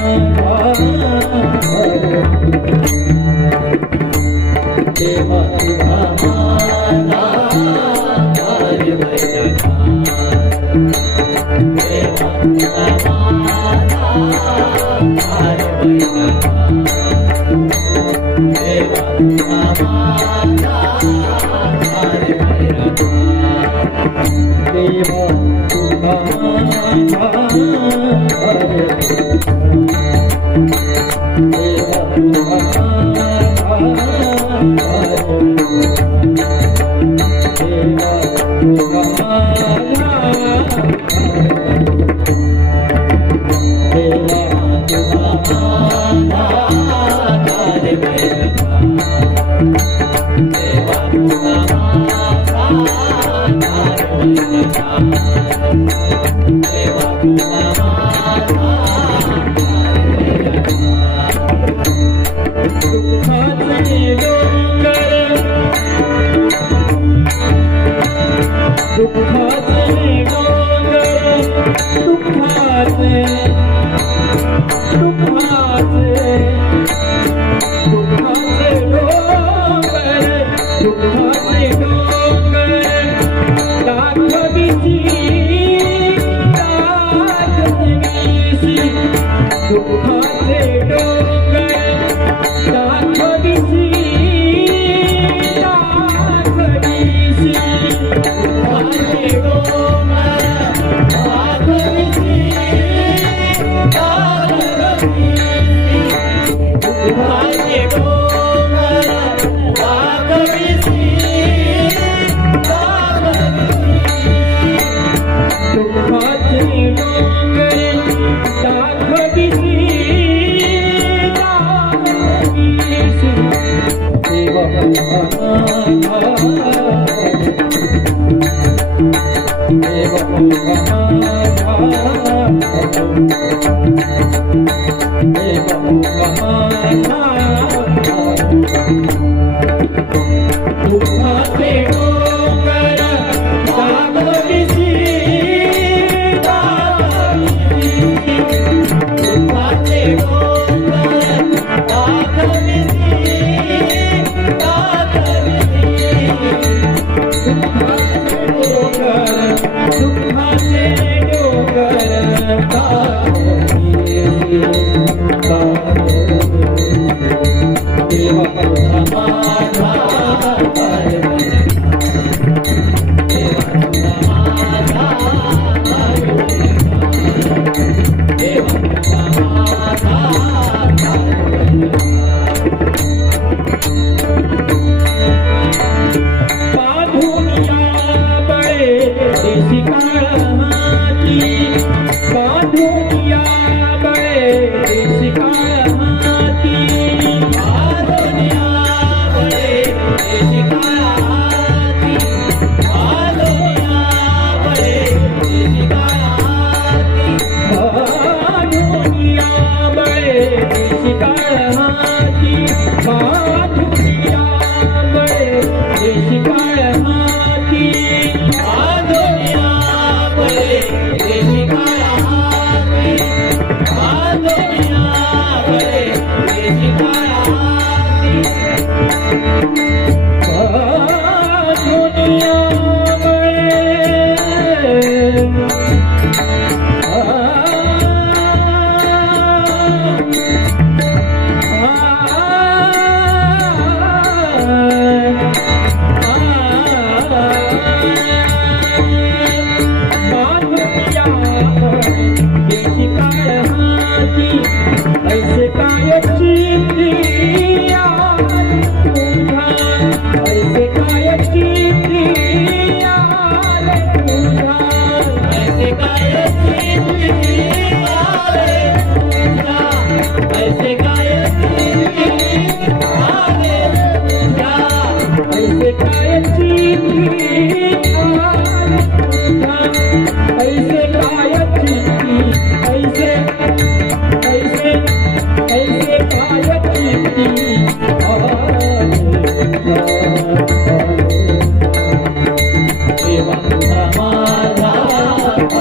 Thank you. Thank you. है Bye.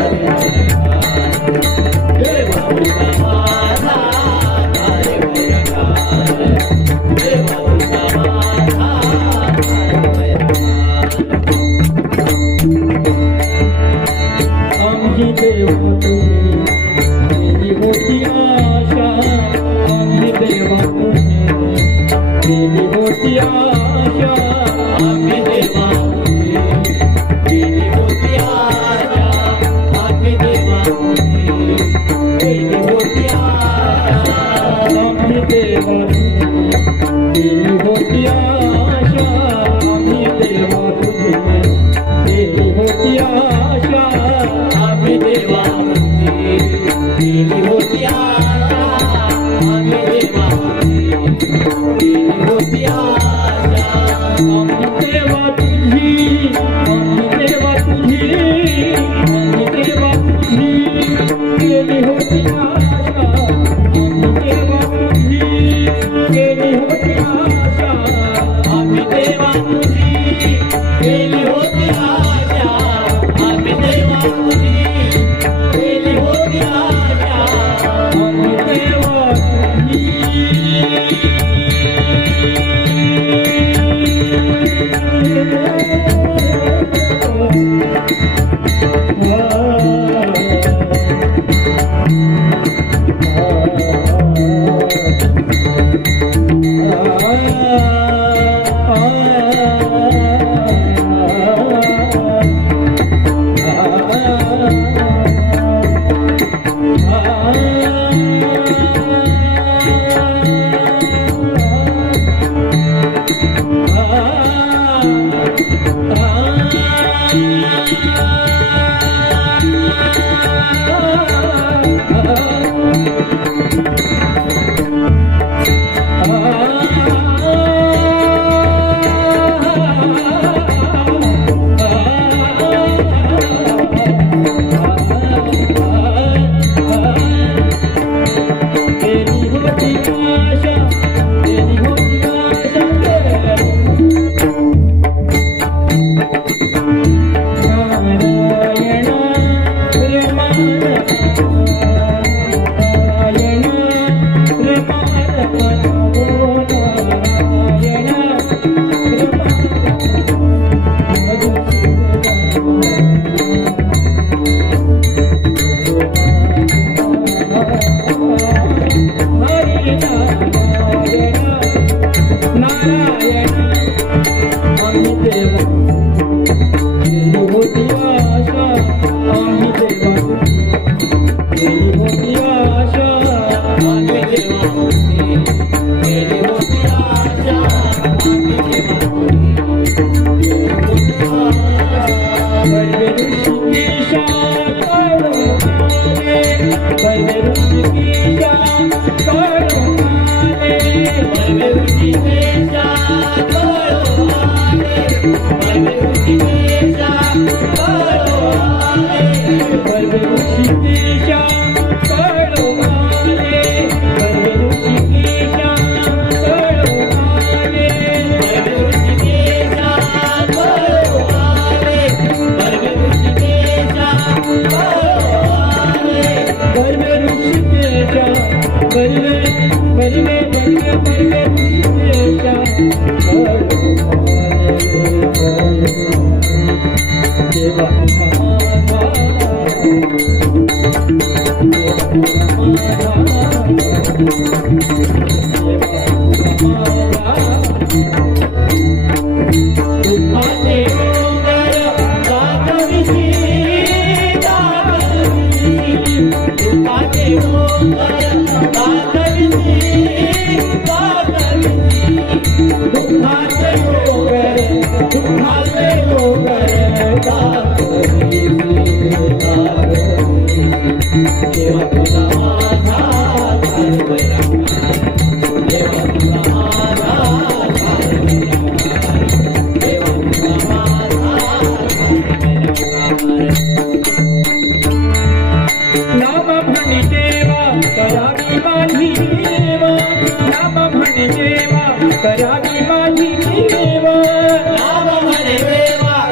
Amén.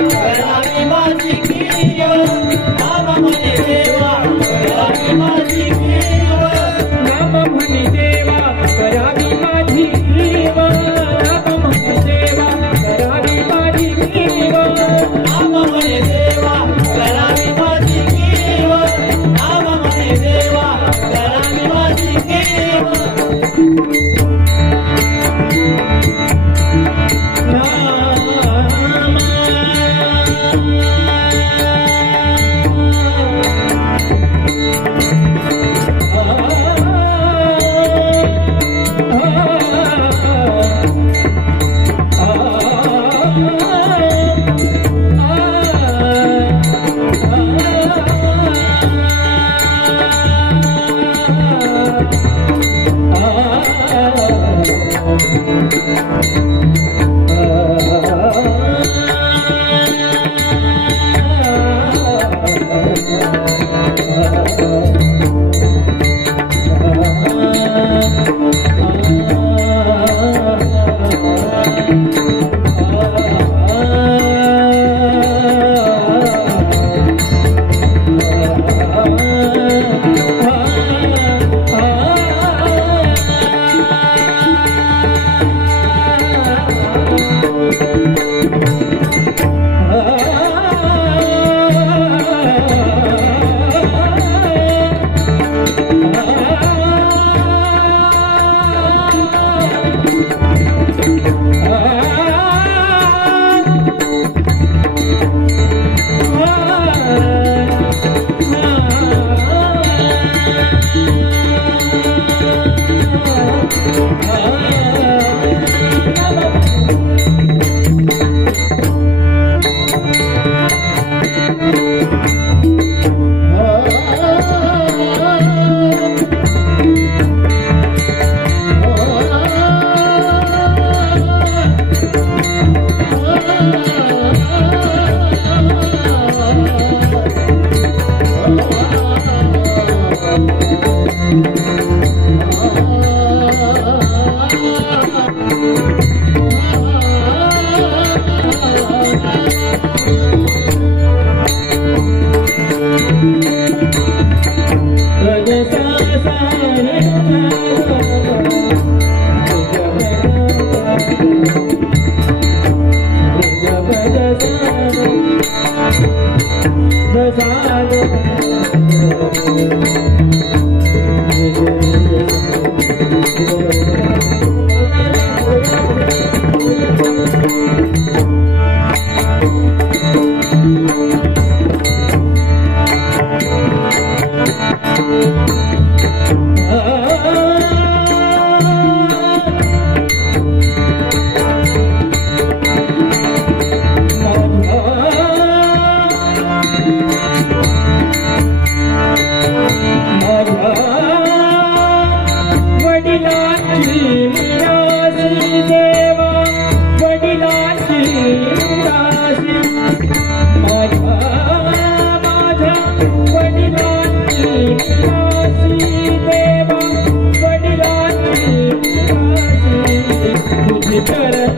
Ela me manda que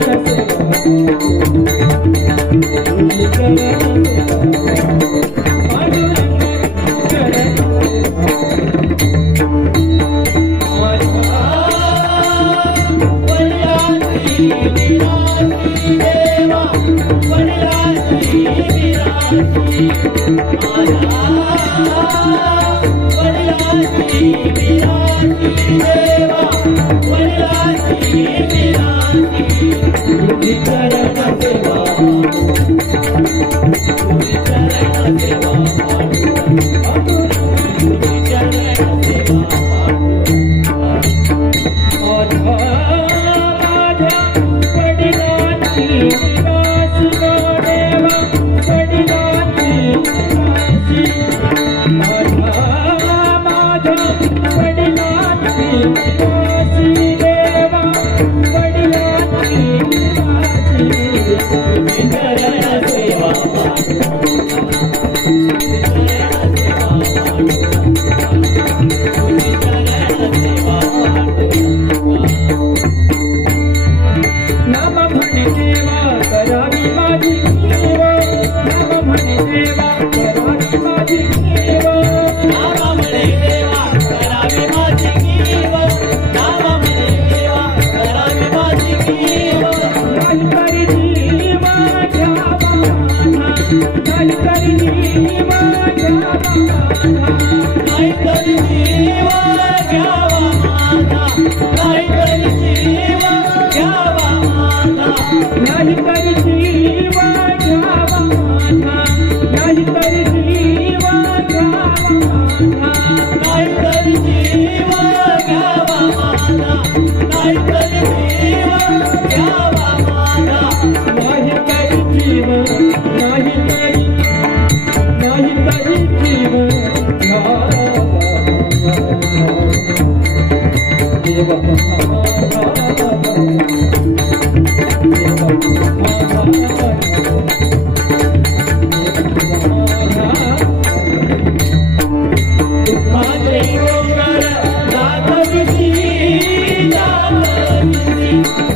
Thank you. नाम